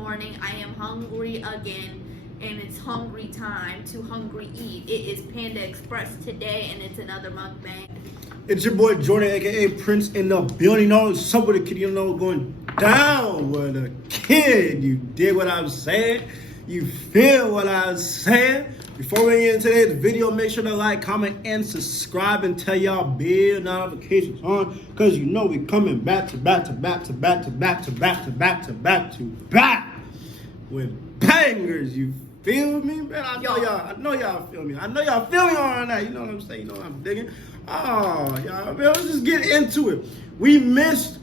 morning. I am hungry again, and it's hungry time to hungry eat. It is Panda Express today, and it's another mukbang. It's your boy Jordan, aka Prince in the building. You know what's up with the kid? You know what's going down with a kid. You dig what I'm saying? You feel what I'm saying? Before we get into today's video, make sure to like, comment, and subscribe, and tell y'all bell notifications on, because you know we coming back to back with bangers. You feel me, man? I know y'all feel me. I know y'all feel me on that. You know what I'm saying? You know what I'm digging? Oh, y'all, man, let's just get into it. We missed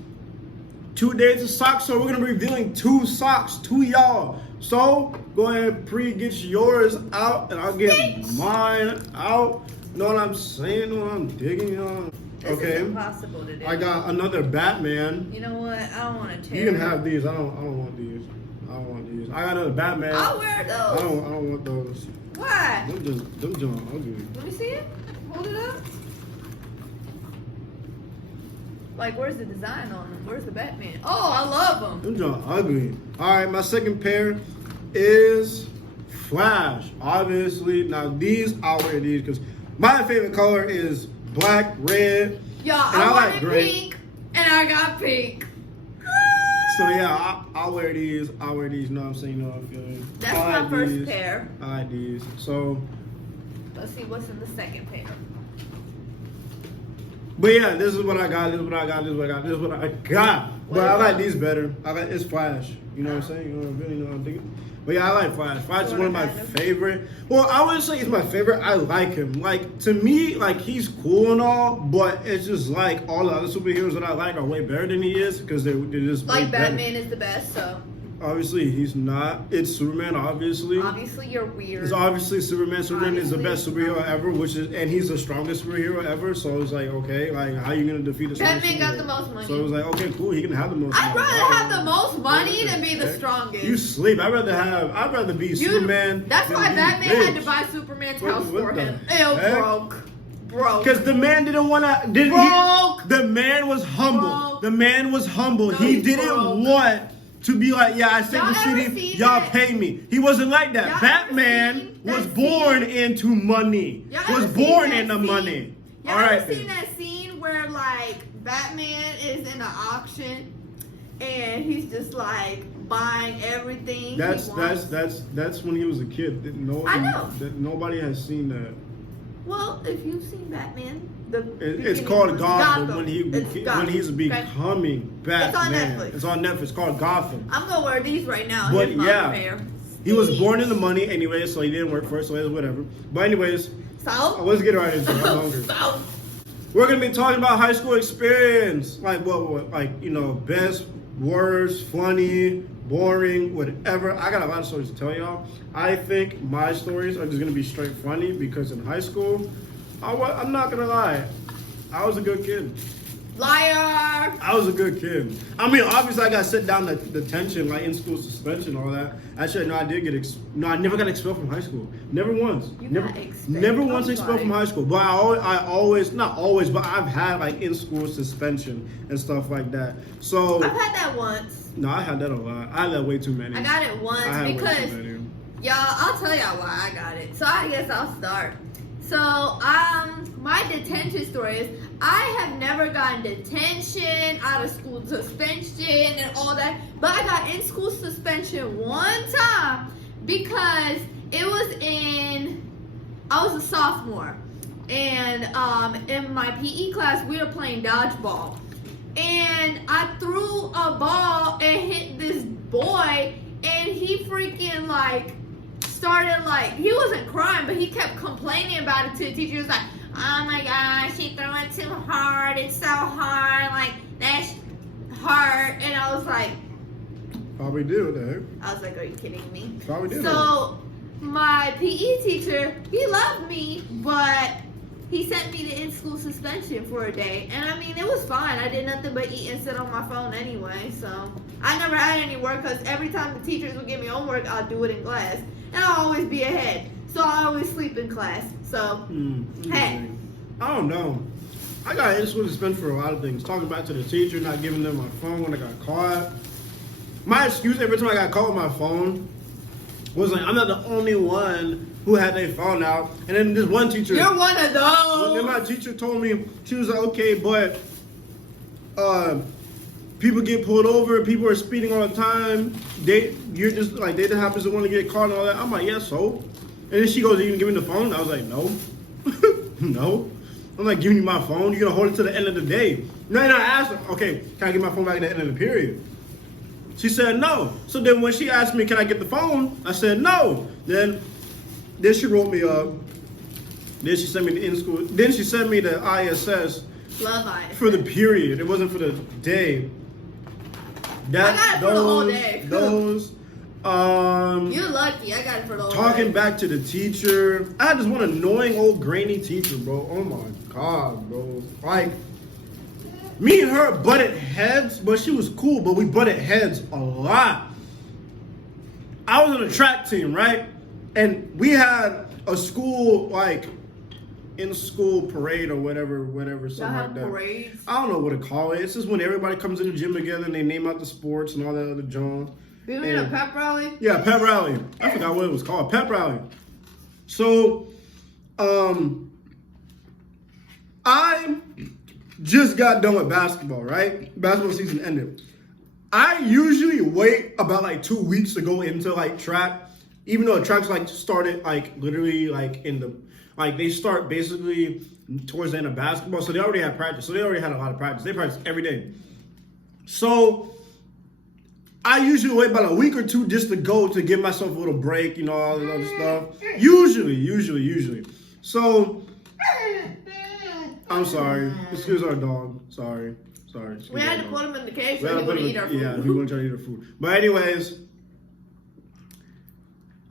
2 days of socks, so we're gonna be revealing 2 socks to y'all. So go ahead, get yours out, and I'll get mine out. You know what I'm saying? You know what I'm digging? You know? This is impossible to do. I got another Batman. You know what? I don't want to tear. You can have these. I don't want these. I don't want these. I got another Batman. I'll wear those. I don't want those. Why? Them junk ugly. Let me see it. Hold it up. Like, where's the design on them? Where's the Batman? Oh, I love them. Them junk ugly. All right, my second pair is Flash. Obviously, now these, I'll wear these because my favorite color is black, red. Y'all, and I like wanted gray. pink, and I got pink. So yeah, I'll wear these. I'll wear these. You know what I'm saying? You know what I'm feeling. That's my first pair. I like these. So let's see what's in the second pair. but yeah, this is what I got. This is what I got. This is what I got. This is what I got. But I like these better. It's Flash. You know what I'm saying? You know what I'm feeling? You know what I'm thinking? But yeah, I like Flash. Flash is one of my favorite. Well, I wouldn't say he's my favorite. I like him. Like, to me, like, he's cool and all, but it's just like all the other superheroes that I like are way better than he is because they're just way like Batman better. is the best, so. Obviously, he's not. It's Superman, obviously. Obviously, you're weird. It's obviously Superman. Superman is the best superhero ever, and he's the strongest superhero ever. So it's like, okay, like, how are you gonna defeat the strongest Batman superhero? got the most money. So it was like, okay, cool, he can have the most money. I'd rather have the most money than be the strongest. You sleep. I'd rather be Superman. That's why Batman had to buy Superman's house for him. Ew, broke. Because the man didn't want to. The man was humble. The man was humble. No, he didn't want to be like, yeah, I save the city, y'all pay me. He wasn't like that. Batman was born into money. Was born into money. Y'all ever seen that scene where, like, Batman is in an auction and he's just like buying everything? That's when he was a kid. I know. Nobody has seen that. Well, if you've seen Batman, it's called Gotham when he's becoming Batman. It's on Netflix. It's on Netflix. It's called Gotham. I'm gonna wear these right now. But yeah, he was born into money anyway, so he didn't work for it, so it's whatever. But anyways, so let's get right into it. I'm hungry. We're gonna be talking about high school experience, like what, like, you know, best, worst, funny, boring, whatever. I got a lot of stories to tell y'all. I think my stories are just gonna be straight funny because in high school, I'm not gonna lie, I was a good kid. Liar! I was a good kid. I mean, obviously I got set down the detention, like in school suspension, all that. Actually, no, I did get I never got expelled from high school. Never once. Never once expelled from high school. But I always, not always, but I've had like in school suspension and stuff like that. So I've had that once. No, I had that a lot. I had that way too many. I got it once because y'all, I'll tell y'all why I got it. So I guess I'll start. So my detention story is I have never gotten detention, out of school suspension, and all that. But I got in school suspension one time because I was a sophomore, and in my PE class we were playing dodgeball, and I threw a ball and hit this boy, and he freaking like started like, he wasn't crying, but he kept complaining about it to the teacher. He was like, oh my gosh, she threw it too hard, it's so hard, like, that's hard. And I was like, probably do that. I was like, are you kidding me? Probably do. So my PE teacher, he loved me, but he sent me to in-school suspension for a day. And I mean, it was fine. I did nothing but eat and sit on my phone anyway. So I never had any work because every time the teachers would give me homework, I'd do it in class. And I'll always be ahead. So I always sleep in class. So, hey. I don't know. I got in-school suspension for a lot of things. Talking back to the teacher, not giving them my phone when I got caught. My excuse every time I got called on my phone was like, I'm not the only one who had their phone out. And then this one teacher. You're one of those. Then my teacher told me, she was like, okay, but people get pulled over, people are speeding all the time. They just happens to want to get caught and all that. I'm like, yeah, so? And then she goes, you gonna give me the phone? I was like, no. No. I'm not giving you my phone. You're gonna hold it to the end of the day. No, and I asked her, okay, can I get my phone back at the end of the period? She said no. So then when she asked me, can I get the phone? I said no. Then she wrote me up. Then she sent me the in-school. Then she sent me the ISS. Love ISS. For the period. It wasn't for the day. I got it for the whole day. You're lucky. I got it for the whole day. Talking back to the teacher. I had this one annoying old grainy teacher, bro. Oh my God, bro. Like, me and her butted heads, but she was cool, but we butted heads a lot. I was on a track team, right? And we had a school, like, in-school parade or whatever, something like that. Parades? I don't know what to call it. It's just when everybody comes in the gym together and they name out the sports and all that other junk. You mean a pep rally? Yeah, pep rally. I forgot what it was called. Pep rally. So, I just got done with basketball, right? Basketball season ended. I usually wait about like 2 weeks to go into like track, even though track's like started like literally like they start basically towards the end of basketball. So they already had practice. So they already had a lot of practice. They practice every day. So I usually wait about a week or two just to go to give myself a little break, you know, all that other stuff. Usually. So I'm sorry. Excuse our dog. Sorry. We had to put him in the cage so he wouldn't eat our food. Yeah, he wouldn't try to eat our food. But anyways,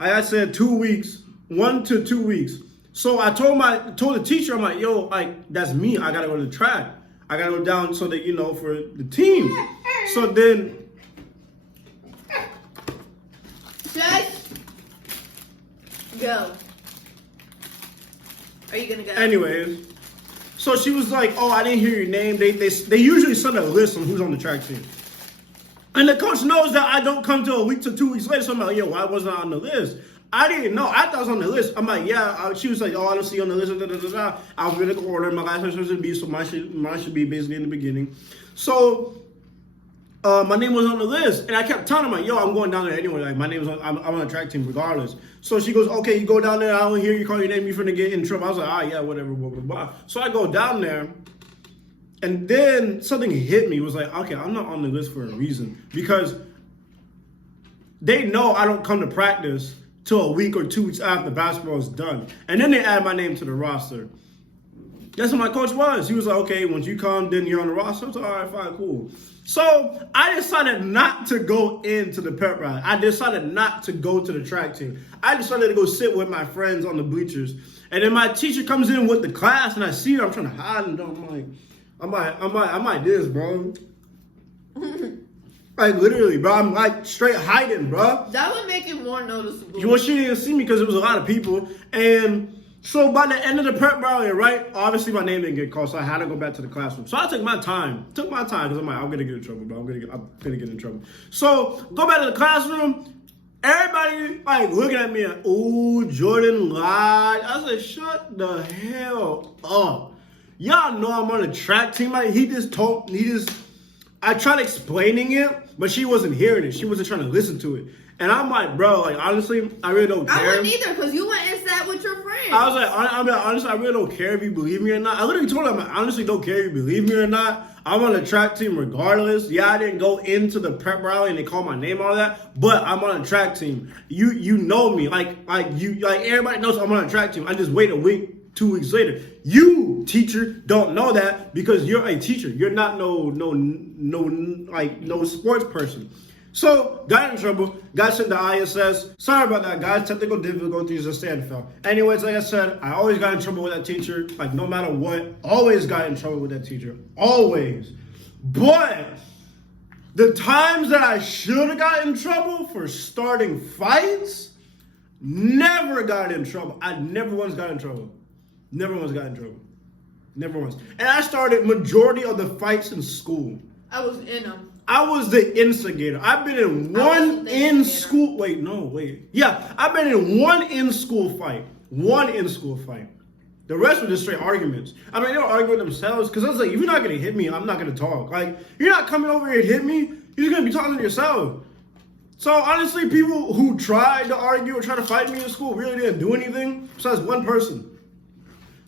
I said 2 weeks, 1 to 2 weeks. So I told the teacher, I'm like, yo, like, that's me. I gotta go to the track. I gotta go down so that, you know, for the team. So then, just go. Are you gonna go? anyways, so she was like, oh, I didn't hear your name. They usually send a list on who's on the track team. And the coach knows that I don't come till a week to 2 weeks later. So I'm like, yo, why wasn't I on the list? I didn't know. I thought I was on the list. I'm like, yeah. She was like, oh, I don't see you on the list. I was going to order. My last name should be, so mine should be basically in the beginning. So my name was on the list. And I kept telling her, like, yo, I'm going down there anyway. Like, my name is I'm on the track team regardless. So she goes, okay, you go down there. I don't hear you call your name. You're finna get in trouble. I was like, yeah, whatever, blah, blah, blah. So I go down there. And then something hit me. It was like, okay, I'm not on the list for a reason. Because they know I don't come to practice till a week or 2 weeks after basketball is done. And then they add my name to the roster. That's what my coach was. He was like, okay, once you come, then you're on the roster. I was like, all right, fine, cool. So I decided not to go into the pep rally. I decided not to go to the track team. I decided to go sit with my friends on the bleachers. And then my teacher comes in with the class, and I see her. I'm trying to hide, and I'm like this, bro. Like, literally, bro. I'm, like, straight hiding, bro. That would make it more noticeable. Well, she didn't see me because it was a lot of people. And so by the end of the prep rally, right, obviously my name didn't get called, so I had to go back to the classroom. So I took my time. Because I'm like, I'm going to get in trouble, bro. I'm going to get in trouble. So go back to the classroom. Everybody, like, looking at me and, ooh, Jordan lied. I said, shut the hell up. Y'all know I'm on a track team. Like, I tried explaining it, but she wasn't hearing it. She wasn't trying to listen to it. And I'm like, bro, like, honestly, I really don't care. I wouldn't either, because you went and sat with your friends. I was like, honestly, I really don't care if you believe me or not. I literally told her, I honestly don't care if you believe me or not. I'm on the track team regardless. Yeah, I didn't go into the prep rally and they called my name and all that, but I'm on a track team. You know me. Like everybody knows I'm on a track team. I just wait a week. 2 weeks later, you teacher don't know that because you're a teacher. You're not no sports person. So got in trouble. Got sent to ISS. Sorry about that, guys. Technical difficulties and stand fell. Anyways, like I said, I always got in trouble with that teacher. Like no matter what, always got in trouble with that teacher. Always. But the times that I should have got in trouble for starting fights, never got in trouble. I never once got in trouble. Never once got in trouble. Never once. And I started majority of the fights in school. I was in them. I was the instigator. I've been in one in-school... Yeah, I've been in one in-school fight. One in-school fight. The rest were just straight arguments. I mean, they were arguing themselves because I was like, if you're not going to hit me, I'm not going to talk. Like, you're not coming over here and hit me. You're going to be talking to yourself. So, honestly, people who tried to argue or try to fight me in school really didn't do anything besides one person.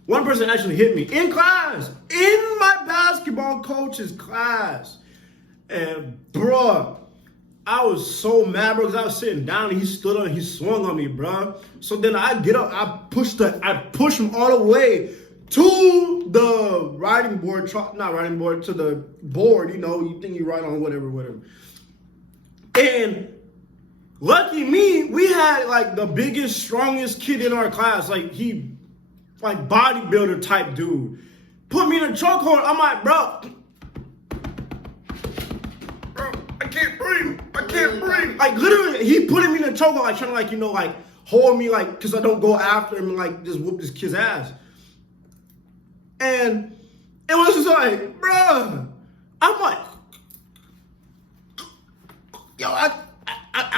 One person actually hit me in class, in my basketball coach's class. And, bruh, I was so mad, bro, because I was sitting down and he stood up and he swung on me, bruh. So then I get up, I push him all the way to the to the board, you know, you think you write on whatever. And lucky me, we had like the biggest, strongest kid in our class, like bodybuilder type dude. Put me in a chokehold. I'm like, bro, I can't breathe. Like literally, he put me in a chokehold, like trying to like, you know, like hold me, like, cause I don't go after him and like just whoop this kid's ass. And it was just like, bruh, I'm like, yo, I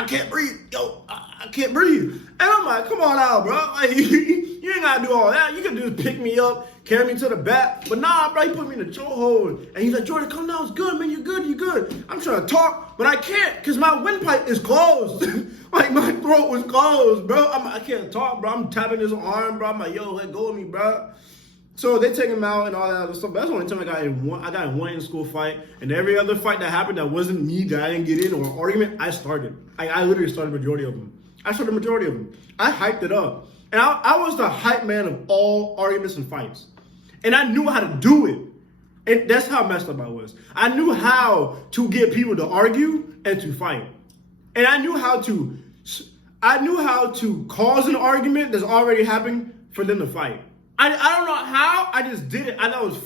can't breathe. Yo, I can't breathe. And I'm like, come on out, bro. Like, you ain't gotta do all that. You can just pick me up, carry me to the back. But nah, bro, he put me in a chokehold. And he's like, Jordan, come down. It's good, man. You're good. I'm trying to talk, but I can't because my windpipe is closed. Like, my throat was closed, bro. I can't talk, bro. I'm tapping his arm, bro. I'm like, yo, let go of me, bro. So they take him out and all that other stuff. But that's the only time I got in one in-school fight. And every other fight that happened that wasn't me, that I didn't get in, or an argument, I started. I literally started the majority of them. I hyped it up. And I was the hype man of all arguments and fights. And I knew how to do it. And that's how messed up I was. I knew how to get people to argue and to fight. And I knew how to cause an argument that's already happening for them to fight. I don't know how, I just did it. I thought it was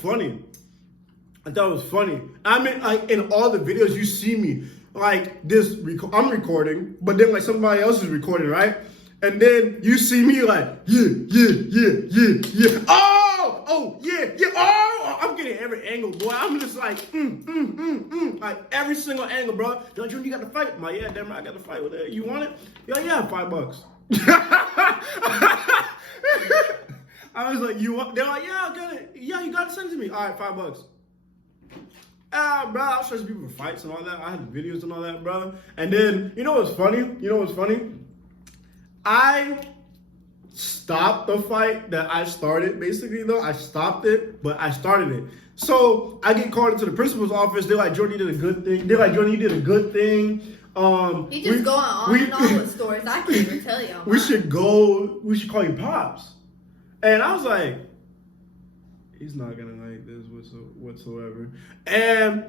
funny. I mean, like, in all the videos, you see me, like, I'm recording, but then, like, somebody else is recording, right? And then you see me, like, yeah. Oh, yeah. Oh, I'm getting every angle, boy. I'm just like, like, every single angle, bro. Don't you got to fight? I'm like, yeah, damn right, I got to fight with it. You want it? Yeah, $5. I was like, you want? They're like, yeah, I got it. Yeah, you got to send it to me. All right, $5. Bro, I was showing people for fights and all that. I had videos and all that, bro. And then, you know what's funny? I stopped the fight that I started, basically, though. I stopped it, but I started it. So I get called into the principal's office. They're like, Jordan, you did a good thing. You did a good thing. He just going on and on with stories. I can't even tell you. We should call you Pops. And I was like, he's not gonna like this whatsoever. And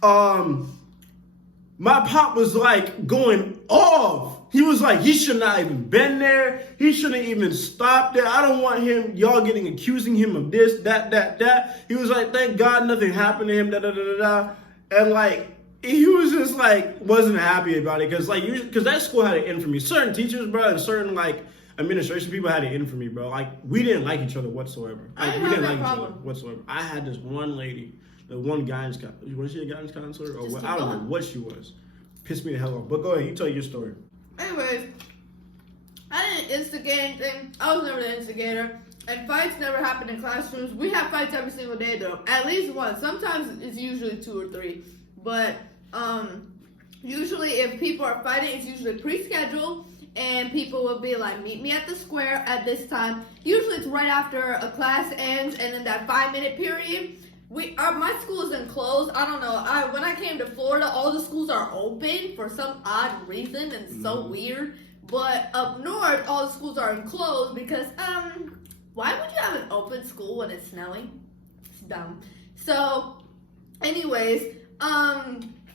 my pop was like going off. He was like, he should not even been there. He shouldn't even stopped there. I don't want y'all accusing him of this, that. He was like, thank God nothing happened to him, da. And like, he was just like, wasn't happy about it. Cause that school had an end for me. Certain teachers, bro, and certain like administration people had it in for me, bro. Like, we didn't like each other whatsoever. Like, we didn't like each other whatsoever. I had this one lady, the one guidance counselor. Was she a guidance counselor? Or what? I don't know what she was. Pissed me the hell off. But go ahead, you tell your story. Anyways, I didn't instigate anything. I was never the instigator. And fights never happen in classrooms. We have fights every single day, though. At least one. Sometimes it's usually 2 or 3. But usually if people are fighting, it's usually pre-scheduled. And people will be like, meet me at the square at this time. Usually it's right after a class ends, and then that 5-minute period. My school is enclosed. I don't know. When I came to Florida, all the schools are open for some odd reason, and it's so weird. But up north, all the schools are enclosed because why would you have an open school when it's snowing? It's dumb. So, anyways,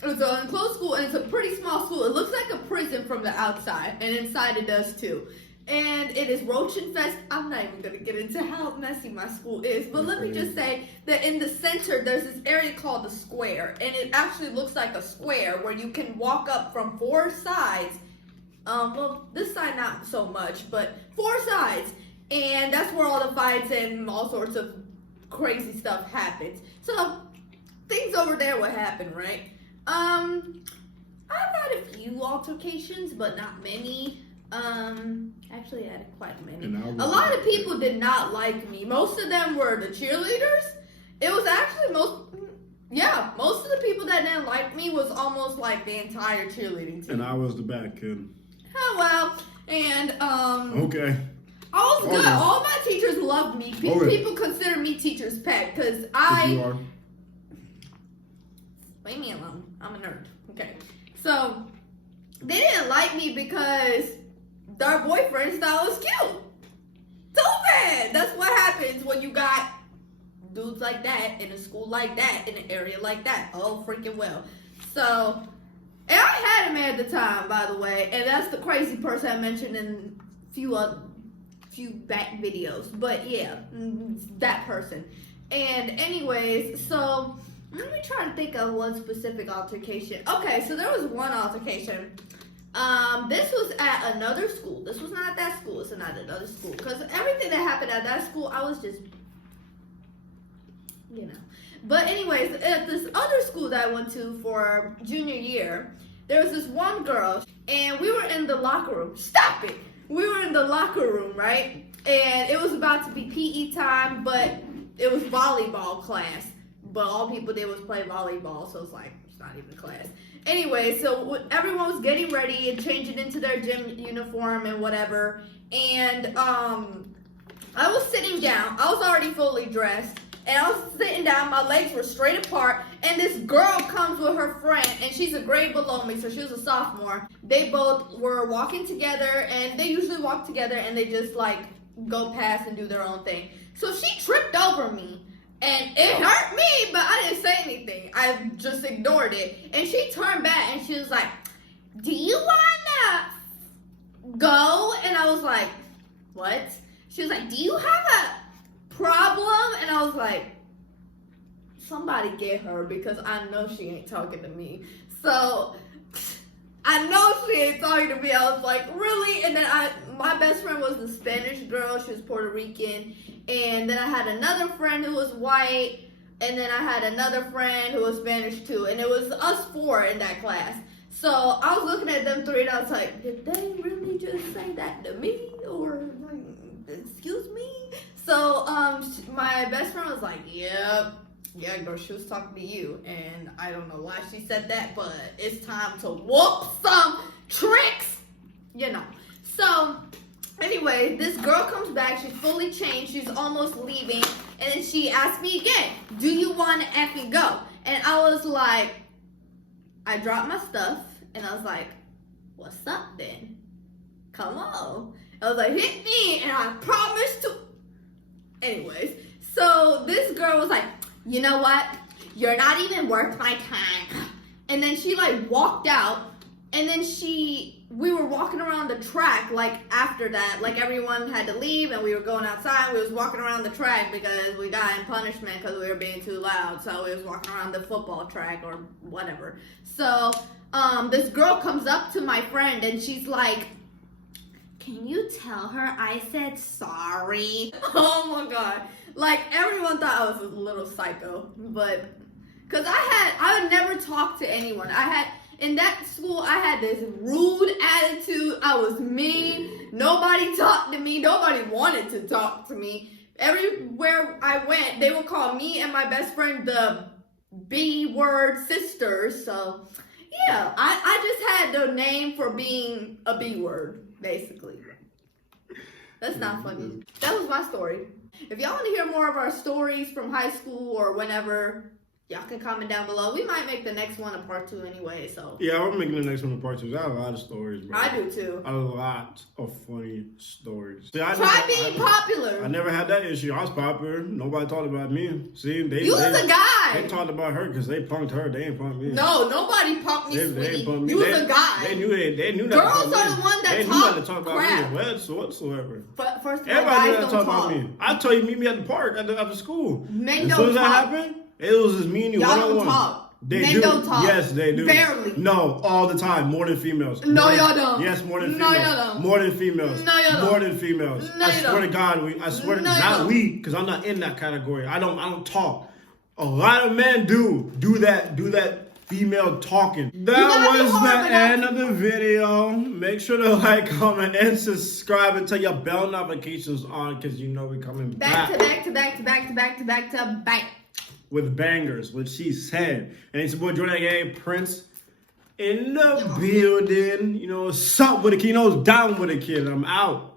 it's an enclosed school, and it's a pretty small school. It looks like a prison from the outside, and inside it does too. And it is roach infested. I'm not even going to get into how messy my school is, but let me just say that in the center, there's this area called the square, and it actually looks like a square where you can walk up from 4 sides. Well, this side not so much, but 4 sides, and that's where all the fights and all sorts of crazy stuff happens. So things over there would happen, right? I've had a few altercations, but not many. Actually, I had quite many. A lot of people did not like me. Most of them were the cheerleaders. It was actually most of the people that didn't like me was almost like the entire cheerleading team. And I was the bad kid. Oh, well, and, Okay. I was good. All my teachers loved me. People consider me teacher's pet, because You are. Leave me alone. I'm a nerd. Okay. So, they didn't like me because their boyfriends thought I was cute. So bad. That's what happens when you got dudes like that in a school like that, in an area like that. Oh, freaking well. So, and I had him at the time, by the way, and that's the crazy person I mentioned in a few back videos. But yeah, that person. And anyways, so let me try to think of one specific altercation. Okay, so there was one altercation. This was at another school. This was not at that school. It's not another school. Because everything that happened at that school, I was just, you know. But anyways, at this other school that I went to for junior year, there was this one girl, and we were in the locker room. Stop it! We were in the locker room, right? And it was about to be PE time, but it was volleyball class. But all people did was play volleyball, so it's like, it's not even class. Anyway, so everyone was getting ready and changing into their gym uniform and whatever. And I was sitting down. I was already fully dressed. And I was sitting down, my legs were straight apart, and this girl comes with her friend, and she's a grade below me, so she was a sophomore. They both were walking together, and they usually walk together, and they just, like, go past and do their own thing. So she tripped over me, and it hurt me, but I didn't say anything. I just ignored it. And she turned back, and she was like, "Do you wanna go?" And I was like, "What?" She was like, "Do you have a problem?" And I was like, somebody get her, because I know she ain't talking to me. So I know she ain't talking to me. I was like, really? And then my best friend was the Spanish girl. She was Puerto Rican. And then I had another friend who was white. And then I had another friend who was Spanish too. And it was us four in that class. So I was looking at them three, and I was like, did they really just say that to me? Or, like, excuse me? So, my best friend was like, yeah, girl, she was talking to you, and I don't know why she said that, but it's time to whoop some tricks, you know. So, anyway, this girl comes back, she's fully changed, she's almost leaving, and then she asked me again, do you want to effing go? And I was like, I dropped my stuff, and I was like, what's up then? Come on. I was like, hit me, and I promise to. Anyways, so this girl was like, you know what? You're not even worth my time. And then she like walked out, and then we were walking around the track like after that, like everyone had to leave and we were going outside. We was walking around the track because we got in punishment because we were being too loud. So we was walking around the football track or whatever. So this girl comes up to my friend and she's like, can you tell her I said sorry? Oh my God. Like, everyone thought I was a little psycho, but, because I would never talk to anyone. In that school, I had this rude attitude. I was mean. Nobody talked to me. Nobody wanted to talk to me. Everywhere I went, they would call me and my best friend the B-word sisters. So, yeah, I just had the name for being a B-word. Basically. That's not funny. That was my story. If y'all want to hear more of our stories from high school or whenever, y'all can comment down below. We might make the next one a part 2 anyway, so. Yeah, I'm making the next one a part 2. I have a lot of stories, bro. I do too. A lot of funny stories. See, Try being popular. I never had that issue. I was popular. Nobody talked about me. See, you was a guy. They talked about her because they punked her. They ain't punked me. No, nobody punked me, sweetie. They punked me. You was a guy. They knew that. Girls are the ones that talk about crap. me whatsoever. But first of all, everybody guys knew don't talk talk about me. I told you meet me at the park after school. Men as don't soon as talk. that happened, it was just me and you. Y'all one-on-one. don't talk. They Men do. don't talk. Yes, they do. Barely. No, all the time. More than females. No, y'all don't. Yes, more than No, females. y'all don't. More than females. No, y'all don't. More than females. No, I you swear don't. to God, I swear to No, you not don't. we, because I'm not in that category. I don't talk. A lot of men do that female talking. That gotta was be hard, the but end of the video. Make sure to like, comment, and subscribe and turn your bell notifications on because you know we're coming back with bangers, what she said. And it's your boy Jordan A. Prince in the building. You know, what's up with the kid? You know, it's down with the kid. I'm out.